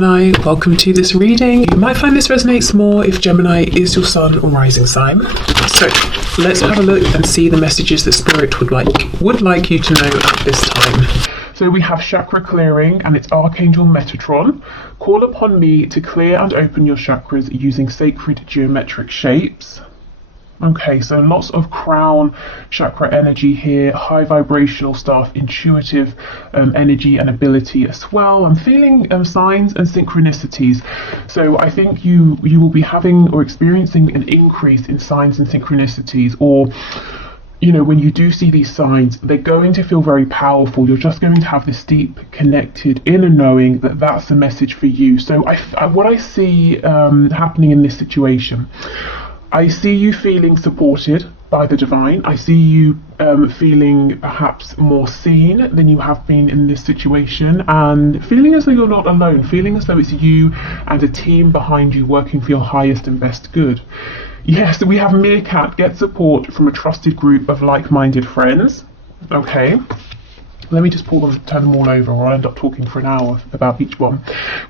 Gemini, welcome to this reading. You might find this resonates more if Gemini is your sun or rising sign. So let's have a look and see the messages that Spirit would like you to know at this time. So we have chakra clearing, and it's Archangel Metatron. Call upon me to clear and open your chakras using sacred geometric shapes. Okay, so lots of crown chakra energy here, high vibrational stuff, intuitive energy and ability as well. I'm feeling signs and synchronicities. So I think you will be having or experiencing an increase in signs and synchronicities, or when you do see these signs, they're going to feel very powerful. You're just going to have this deep, connected inner knowing that that's the message for you. So what I see happening in this situation, I see you feeling supported by the divine. I see you feeling perhaps more seen than you have been in this situation, and feeling as though you're not alone, feeling as though it's you and a team behind you working for your highest and best good. Yes, we have Meerkat, get support from a trusted group of like-minded friends. Okay. Let me just turn them all over, or I'll end up talking for an hour about each one.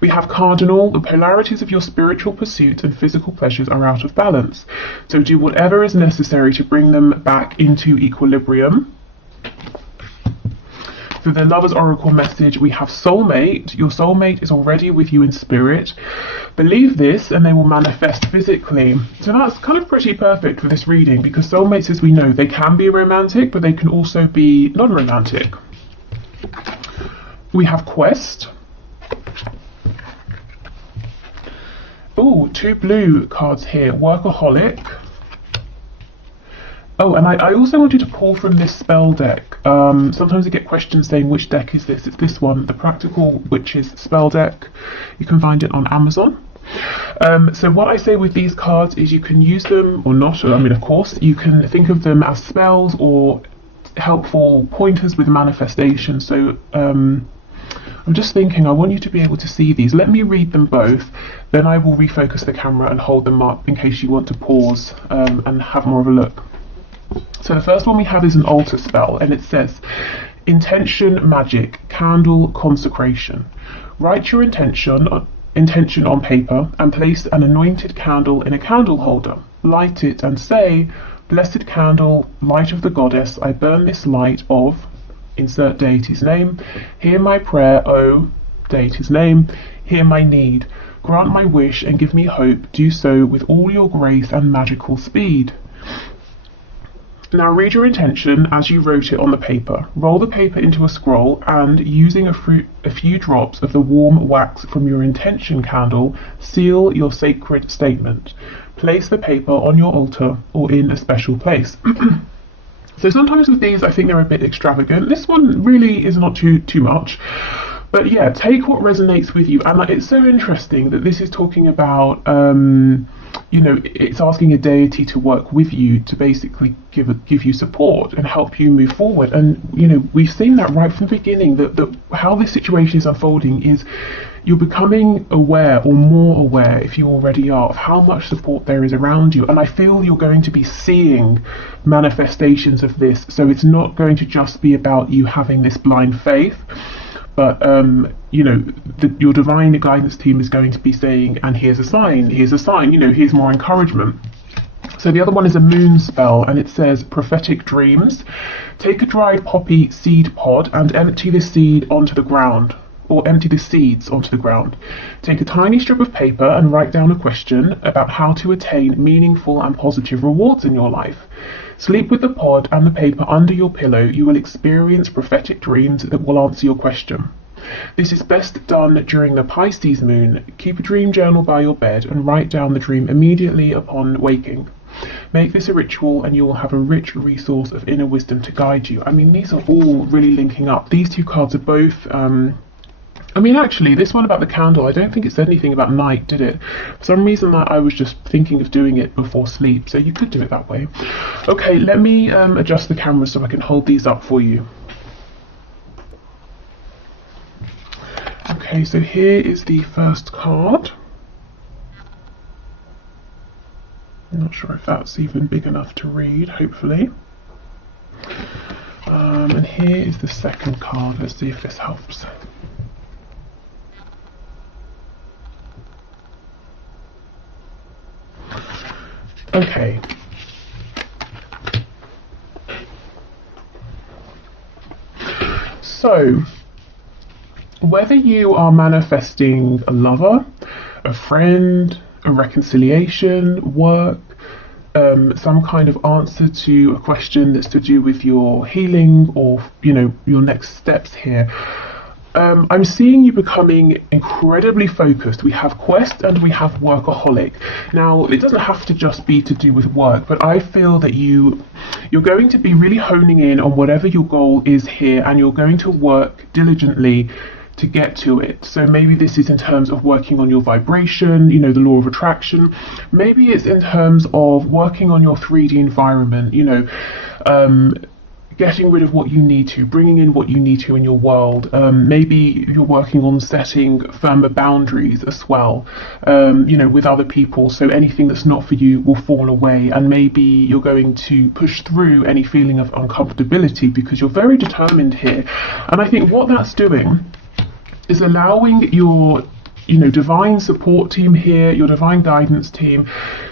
We have Cardinal. The polarities of your spiritual pursuits and physical pleasures are out of balance. So do whatever is necessary to bring them back into equilibrium. For the Lover's Oracle message, we have Soulmate. Your soulmate is already with you in spirit. Believe this and they will manifest physically. So that's kind of pretty perfect for this reading, because soulmates, as we know, they can be romantic, but they can also be non-romantic. We have Quest. Oh, 2 blue cards here. Workaholic. Oh, and I also wanted to pull from this spell deck. Sometimes I get questions saying, which deck is this? It's this one, the Practical Witches spell deck. You can find it on Amazon. So what I say with these cards is you can use them or not. I mean, of course, you can think of them as spells or helpful pointers with manifestation. So I'm just thinking, I want you to be able to see these. Let me read them both, then I will refocus the camera and hold them up in case you want to pause and have more of a look. So the first one we have is an altar spell, and it says, Intention Magic, Candle Consecration. Write your intention on paper and place an anointed candle in a candle holder. Light it and say, Blessed candle, light of the goddess, I burn this light of, insert deity's name. Hear my prayer, O deity's name. Hear my need. Grant my wish and give me hope. Do so with all your grace and magical speed. Now read your intention as you wrote it on the paper. Roll the paper into a scroll and, using a few drops of the warm wax from your intention candle, seal your sacred statement. Place the paper on your altar or in a special place. So sometimes with these, I think they're a bit extravagant. This one really is not too much. But yeah, take what resonates with you. And it's so interesting that this is talking about, it's asking a deity to work with you to basically give you support and help you move forward. And, we've seen that right from the beginning, that how this situation is unfolding is you're becoming aware, or more aware if you already are, of how much support there is around you. And I feel you're going to be seeing manifestations of this. So it's not going to just be about you having this blind faith, but your divine guidance team is going to be saying, and here's a sign, here's more encouragement. So the other one is a moon spell, and it says prophetic dreams. Take a dried poppy seed pod and empty the seed onto the ground, or empty the seeds onto the ground. Take a tiny strip of paper and write down a question about how to attain meaningful and positive rewards in your life. Sleep with the pod and the paper under your pillow. You will experience prophetic dreams that will answer your question. This is best done during the Pisces moon. Keep a dream journal by your bed and write down the dream immediately upon waking. Make this a ritual and you will have a rich resource of inner wisdom to guide you. I mean, these are all really linking up. These two cards are both actually, this one about the candle, I don't think it said anything about night, did it? For some reason I was just thinking of doing it before sleep, so you could do it that way. Okay, let me adjust the camera so I can hold these up for you. Okay, so here is the first card. I'm not sure if that's even big enough to read, hopefully. And here is the second card. Let's see if this helps. Okay. So, whether you are manifesting a lover, a friend, a reconciliation, work, some kind of answer to a question that's to do with your healing or, your next steps here, I'm seeing you becoming incredibly focused. We have quest and we have workaholic. Now, it doesn't have to just be to do with work, but I feel that you're going to be really honing in on whatever your goal is here, and you're going to work diligently to get to it. So maybe this is in terms of working on your vibration, the law of attraction. Maybe it's in terms of working on your 3D environment, getting rid of what you need to, bringing in what you need to in your world. Maybe you're working on setting firmer boundaries as well, with other people, so anything that's not for you will fall away, and maybe you're going to push through any feeling of uncomfortability because you're very determined here. And I think what that's doing is allowing your divine support team here, your divine guidance team,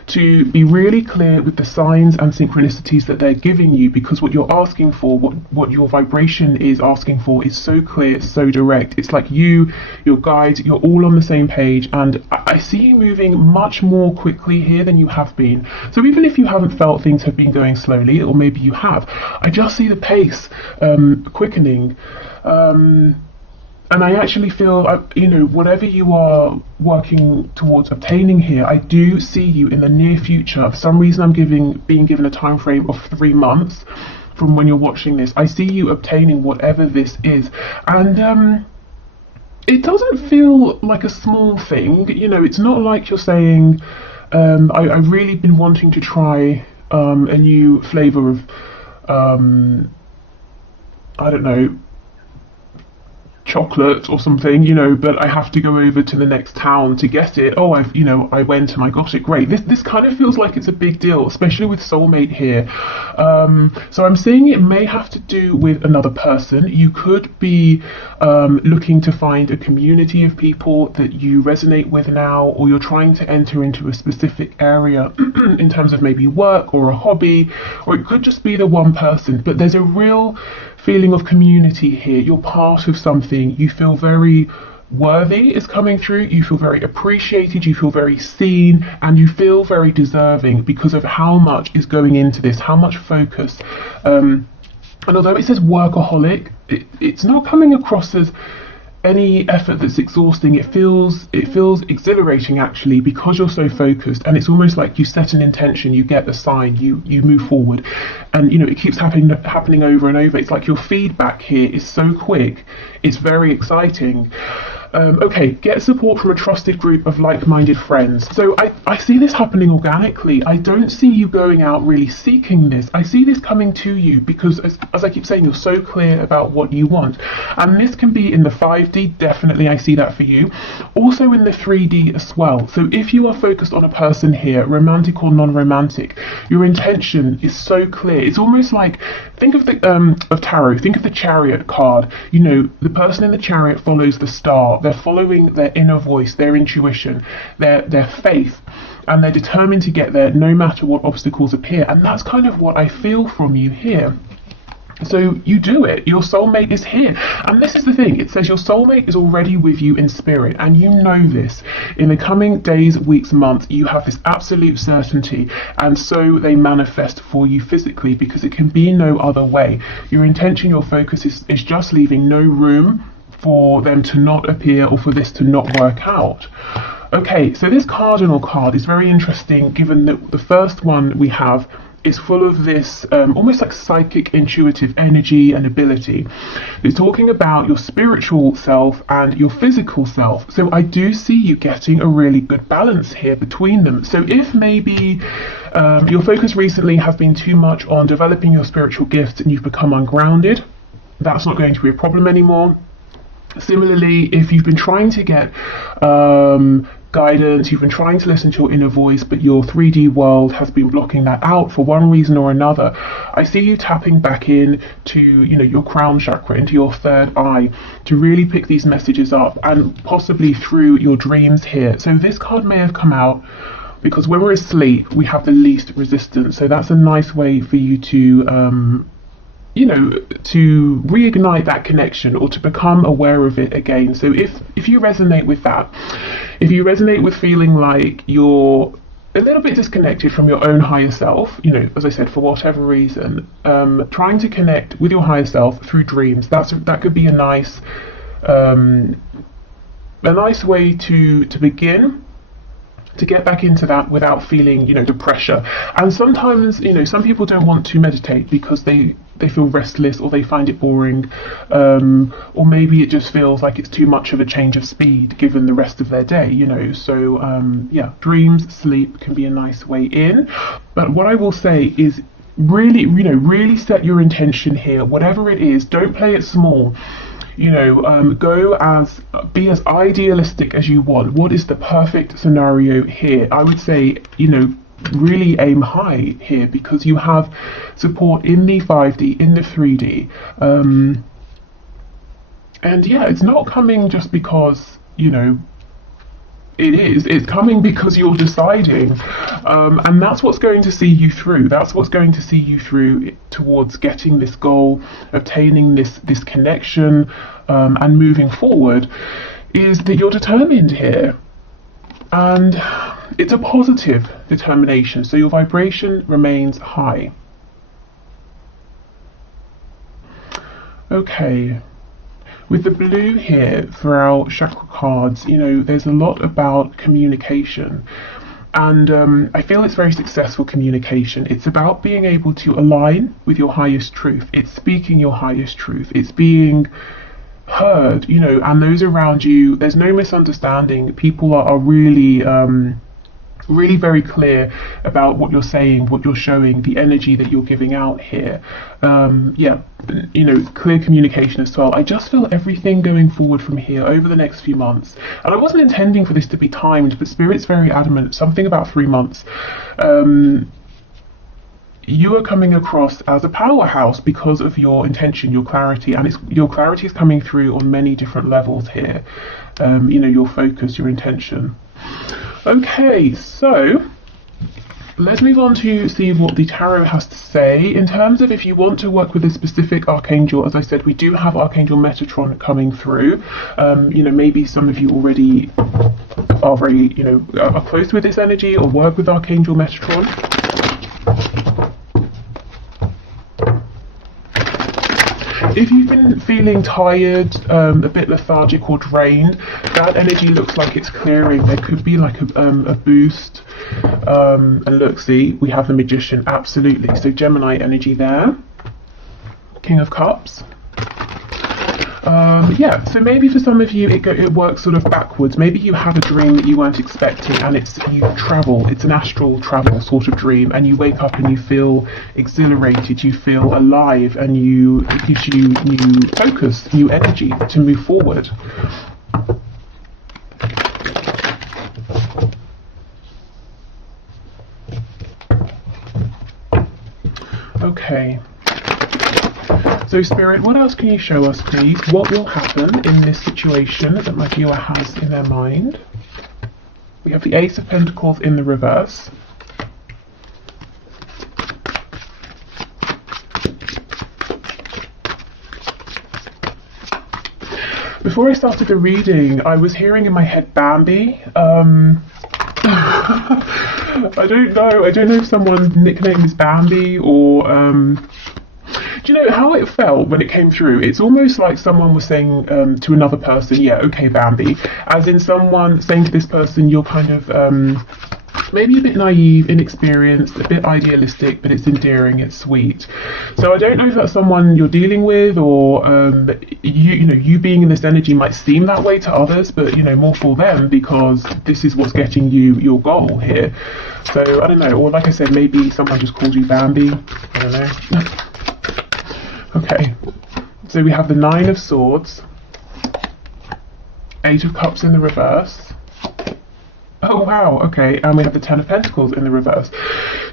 to be really clear with the signs and synchronicities that they're giving you, because what you're asking for, what your vibration is asking for, is so clear, it's so direct. It's like you, your guides, you're all on the same page, and I see you moving much more quickly here than you have been. So even if you haven't felt things have been going slowly, or maybe you have, I just see the pace quickening. And I actually feel, whatever you are working towards obtaining here, I do see you in the near future. For some reason, I'm being given a time frame of 3 months from when you're watching this. I see you obtaining whatever this is. And it doesn't feel like a small thing. It's not like you're saying, I've really been wanting to try a new flavour of, I don't know, chocolate or something, but I have to go over to the next town to get it. Oh, I went and I got it. Great. This kind of feels like it's a big deal, especially with soulmate here. So I'm seeing it may have to do with another person. You could be looking to find a community of people that you resonate with now, or you're trying to enter into a specific area in terms of maybe work or a hobby, or it could just be the one person, but there's a real feeling of community here. You're part of something. You feel very worthy is coming through. You feel very appreciated. You feel very seen, and you feel very deserving because of how much is going into this, how much focus. And although it says workaholic, it's not coming across as any effort that's exhausting. It feels exhilarating actually, because you're so focused, and it's almost like you set an intention, you get a sign, you move forward, and it keeps happening over and over. It's like your feedback here is so quick, it's very exciting. Okay, get support from a trusted group of like-minded friends. So I see this happening organically. I don't see you going out really seeking this. I see this coming to you because, as I keep saying, you're so clear about what you want. And this can be in the 5D, definitely I see that for you. Also in the 3D as well. So if you are focused on a person here, romantic or non-romantic, your intention is so clear. It's almost like, think of the of tarot, think of the Chariot card. The person in the Chariot follows the star. They're following their inner voice, their intuition, their faith, and they're determined to get there no matter what obstacles appear. And that's kind of what I feel from you here. So you do it. Your soulmate is here. And this is the thing. It says your soulmate is already with you in spirit. And you know this. In the coming days, weeks, months, you have this absolute certainty. And so they manifest for you physically, because it can be no other way. Your intention, your focus is just leaving no room for them to not appear or for this to not work out. Okay, so this cardinal card is very interesting, given that the first one we have is full of this almost like psychic, intuitive energy and ability. It's talking about your spiritual self and your physical self. So I do see you getting a really good balance here between them. So if maybe your focus recently has been too much on developing your spiritual gifts and you've become ungrounded, that's not going to be a problem anymore. Similarly, if you've been trying to get guidance, you've been trying to listen to your inner voice, but your 3D world has been blocking that out for one reason or another, I see you tapping back in to your crown chakra, into your third eye, to really pick these messages up, and possibly through your dreams here. So this card may have come out because when we're asleep, we have the least resistance. So that's a nice way for you to, you know, to reignite that connection or to become aware of it again. So if you resonate with that, if you resonate with feeling like you're a little bit disconnected from your own higher self, you know, as I said, for whatever reason, trying to connect with your higher self through dreams, that could be a nice way to begin to get back into that without feeling, you know, the pressure. And sometimes, you know, some people don't want to meditate because they feel restless, or they find it boring, or maybe it just feels like it's too much of a change of speed given the rest of their day, you know. So yeah, dreams, sleep can be a nice way in. But what I will say is really, you know, really set your intention here, whatever it is. Don't play it small. You know, be as idealistic as you want. What is the perfect scenario here? I would say, you know, really aim high here, because you have support in the 5D, in the 3D. And yeah, it's not coming just because, you know, it's coming because you're deciding, and that's what's going to see you through. That's what's going to see you through towards getting this goal, obtaining this connection, and moving forward, is that you're determined here, and it's a positive determination. So your vibration remains high. Okay. With the blue here for our chakra cards, you know, there's a lot about communication. And I feel it's very successful communication. It's about being able to align with your highest truth. It's speaking your highest truth. It's being heard, you know, and those around you, there's no misunderstanding. People are really, really very clear about what you're saying, what you're showing, the energy that you're giving out here. Yeah, you know, clear communication as well. I just feel everything going forward from here over the next few months. And I wasn't intending for this to be timed, but Spirit's very adamant, something about 3 months. You are coming across as a powerhouse because of your intention, your clarity, and your clarity is coming through on many different levels here. You know, your focus, your intention. Okay, so let's move on to see what the tarot has to say. In terms of if you want to work with a specific archangel, as I said, we do have Archangel Metatron coming through. You know, maybe some of you already are very, you know, are close with this energy or work with Archangel Metatron. If you've been feeling tired, a bit lethargic or drained, that energy looks like it's clearing. There could be like a boost. And look, see, we have the Magician, absolutely. So Gemini energy there. King of Cups. Yeah, so maybe for some of you it works sort of backwards. Maybe you have a dream that you weren't expecting, and you travel. It's an astral travel sort of dream, and you wake up and you feel exhilarated, you feel alive, and it gives you new focus, new energy to move forward. Okay. So Spirit, what else can you show us, please? What will happen in this situation that my viewer has in their mind? We have the Ace of Pentacles in the reverse. Before I started the reading, I was hearing in my head Bambi. I don't know if someone's nickname is Bambi or do you know how it felt when it came through? It's almost like someone was saying to another person, yeah, okay, Bambi, as in someone saying to this person, you're kind of maybe a bit naive, inexperienced, a bit idealistic, but it's endearing, it's sweet. So I don't know if that's someone you're dealing with, or you being in this energy might seem that way to others, but you know, more for them, because this is what's getting you your goal here. So I don't know, or like I said, maybe someone just called you Bambi. I don't know. Okay, so we have the Nine of Swords, Eight of Cups in the reverse, Oh wow, okay, and we have the Ten of Pentacles in the reverse.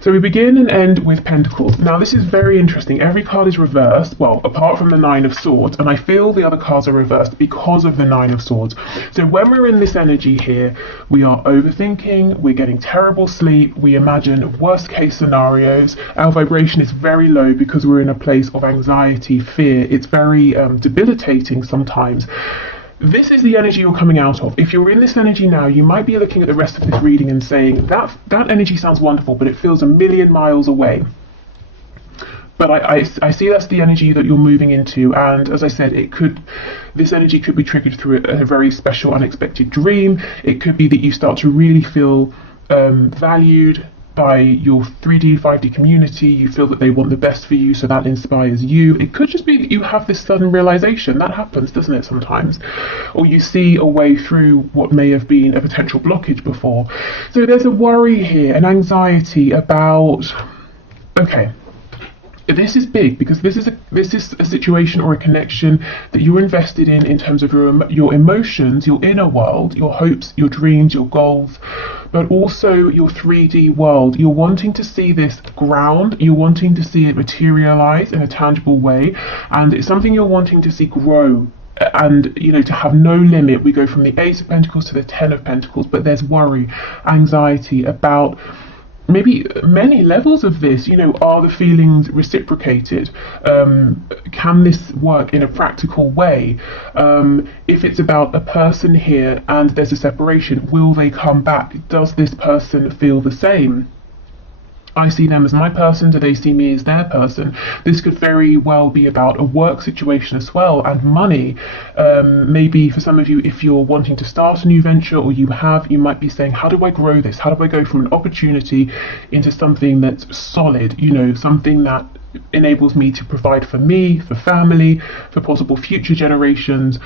So we begin and end with Pentacles. Now this is very interesting. Every card is reversed, well, apart from the Nine of Swords, and I feel the other cards are reversed because of the Nine of Swords. So when we're in this energy here, we are overthinking, we're getting terrible sleep, we imagine worst case scenarios, our vibration is very low because we're in a place of anxiety, fear. It's very debilitating sometimes. This is the energy you're coming out of. If you're in this energy now, you might be looking at the rest of this reading and saying, that energy sounds wonderful, but it feels a million miles away. But I see that's the energy that you're moving into, and as I said, this energy could be triggered through a very special, unexpected dream. It could be that you start to really feel valued by your 3D, 5D community. You feel that they want the best for you, so that inspires you. It could just be that you have this sudden realization. That happens, doesn't it, sometimes? Or you see a way through what may have been a potential blockage before. So there's a worry here, an anxiety about, okay, this is big because this is a situation or a connection that you're invested in terms of your emotions, your inner world, your hopes, your dreams, your goals, but also your 3D world. You're wanting to see this ground, you're wanting to see it materialize in a tangible way, and it's something you're wanting to see grow. And to have no limit. We go from the Ace of Pentacles to the Ten of Pentacles, but there's worry, anxiety about maybe many levels of this. Are the feelings reciprocated? Can this work in a practical way? If it's about a person here and there's a separation, will they come back? Does this person feel the same? I see them as my person, do they see me as their person? This could very well be about a work situation as well, and money. Maybe for some of you, if you're wanting to start a new venture, or you might be saying, how do I grow this? How do I go from an opportunity into something that's solid, something that enables me to provide for me, for family, for possible future generations.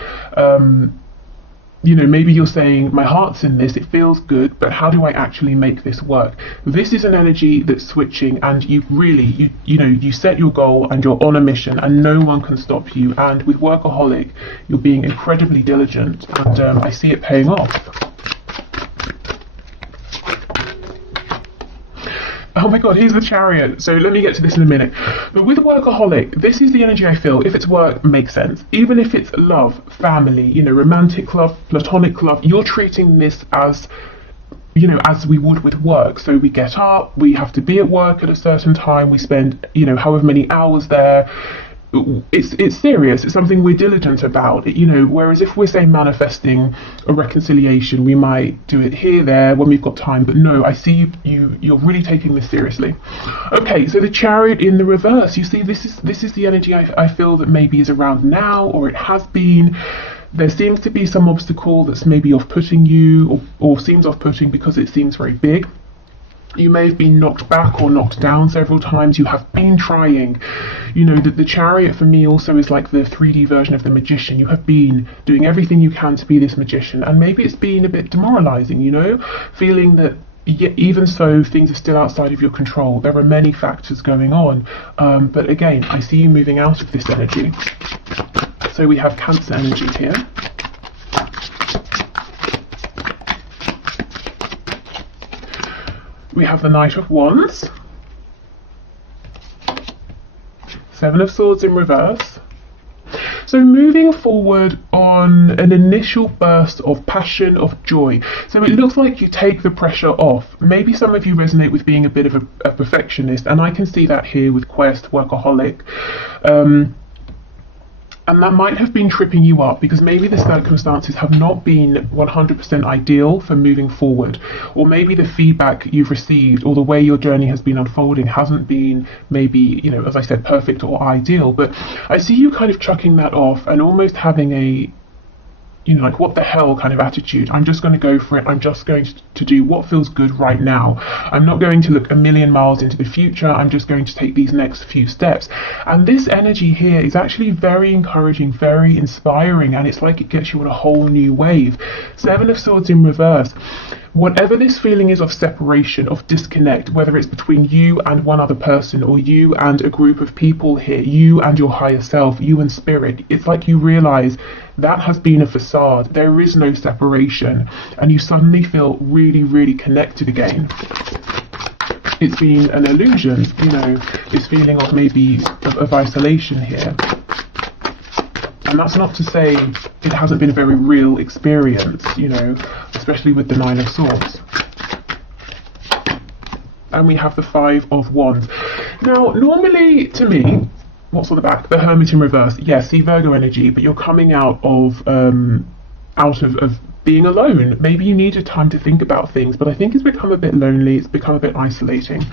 Maybe you're saying, my heart's in this, it feels good, but how do I actually make this work? This is an energy that's switching, and you set your goal and you're on a mission and no one can stop you. And with Workaholic, you're being incredibly diligent, and I see it paying off. Oh my god, here's the Chariot. So let me get to this in a minute. But with Workaholic, this is the energy I feel. If it's work, makes sense. Even if it's love, family, romantic love, platonic love, you're treating this as, as we would with work. So we get up, we have to be at work at a certain time, we spend, however many hours there. It's serious. It's something we're diligent about. Whereas if we're saying manifesting a reconciliation, we might do it here, there, when we've got time. But no, I see you're really taking this seriously. Okay, so the Chariot in the reverse. You see, this is the energy I feel that maybe is around now, or it has been. There seems to be some obstacle that's maybe off-putting you, or seems off-putting because it seems very big. You may have been knocked back or knocked down several times. You have been trying. The Chariot for me also is like the 3D version of the Magician. You have been doing everything you can to be this magician, and maybe it's been a bit demoralizing, feeling that even so things are still outside of your control. There are many factors going on, but again, I see you moving out of this energy. So we have Cancer energy here. We have the Knight of Wands, Seven of Swords in reverse. So moving forward on an initial burst of passion, of joy. So it looks like you take the pressure off. Maybe some of you resonate with being a bit of a perfectionist, and I can see that here with Quest, Workaholic. And that might have been tripping you up because maybe the circumstances have not been 100% ideal for moving forward, or maybe the feedback you've received or the way your journey has been unfolding hasn't been maybe, as I said, perfect or ideal. But I see you kind of chucking that off and almost having a like what the hell kind of attitude. I'm just going to go for it. I'm just going to do what feels good right now. I'm not going to look a million miles into the future. I'm just going to take these next few steps. And this energy here is actually very encouraging, very inspiring, and it's like it gets you on a whole new wave. Seven of Swords in reverse. whatever this feeling is of separation, of disconnect, whether it's between you and one other person, or you and a group of people here, you and your higher self, you and spirit, it's like you realize that has been a facade. There is no separation, and you suddenly feel really, really connected again. It's been an illusion, you know, this feeling of maybe of isolation here. And that's not to say it hasn't been a very real experience, you know, especially with the Nine of Swords. And we have the Five of Wands. Now, normally, to me, what's on the back? The Hermit in reverse. Yes, see Virgo energy, but you're coming out of being alone. Maybe you needed time to think about things, but I think it's become a bit lonely, it's become a bit isolating.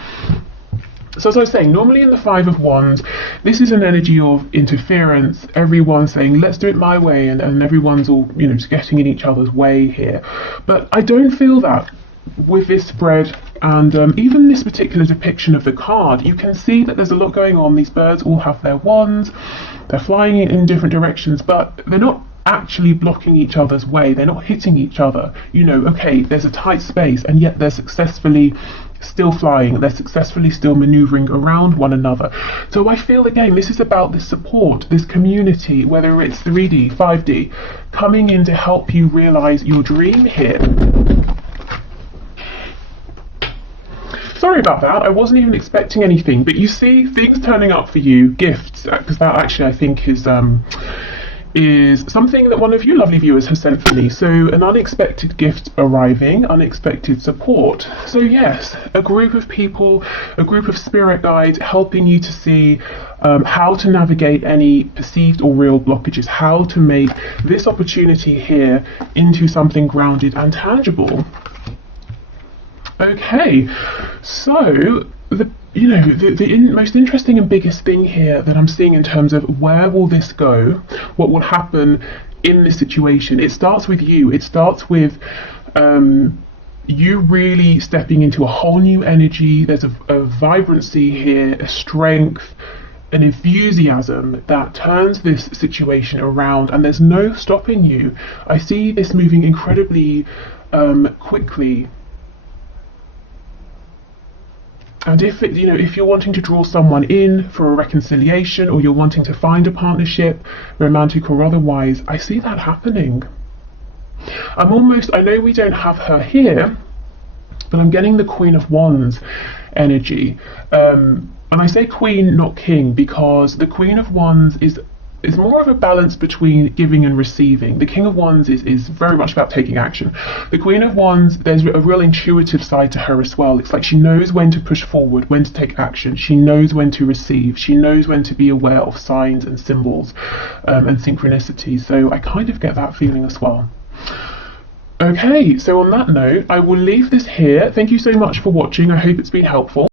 So as I was saying, normally in the Five of Wands, this is an energy of interference, everyone saying, let's do it my way, and everyone's all, you know, getting in each other's way here. But I don't feel that with this spread, and even this particular depiction of the card. You can see that there's a lot going on. These birds all have their wands, they're flying in different directions, but they're not actually blocking each other's way, they're not hitting each other. You know, okay, there's a tight space, and yet they're successfully still flying, they're successfully still maneuvering around one another. So I feel again this is about this support, this community, whether it's 3D, 5D, coming in to help you realize your dream here. Sorry about that, I wasn't even expecting anything, but you see things turning up for you, gifts, because that actually I think is something that one of you lovely viewers has sent for me. So an unexpected gift arriving, unexpected support. So yes, a group of people, a group of spirit guides helping you to see how to navigate any perceived or real blockages, how to make this opportunity here into something grounded and tangible. Okay, so the most interesting and biggest thing here that I'm seeing in terms of where will this go, what will happen in this situation, it starts with you. It starts with you really stepping into a whole new energy. There's a vibrancy here, a strength, an enthusiasm that turns this situation around, and there's no stopping you. I see this moving incredibly quickly. And if you're wanting to draw someone in for a reconciliation, or you're wanting to find a partnership, romantic or otherwise, I see that happening. I know we don't have her here, but I'm getting the Queen of Wands energy. And I say queen, not king, because the Queen of Wands is more of a balance between giving and receiving. The King of Wands is very much about taking action. The Queen of Wands, there's a real intuitive side to her as well. It's like she knows when to push forward, when to take action. She knows when to receive. She knows when to be aware of signs and symbols and synchronicities. So I kind of get that feeling as well. Okay, so on that note, I will leave this here. Thank you so much for watching. I hope it's been helpful.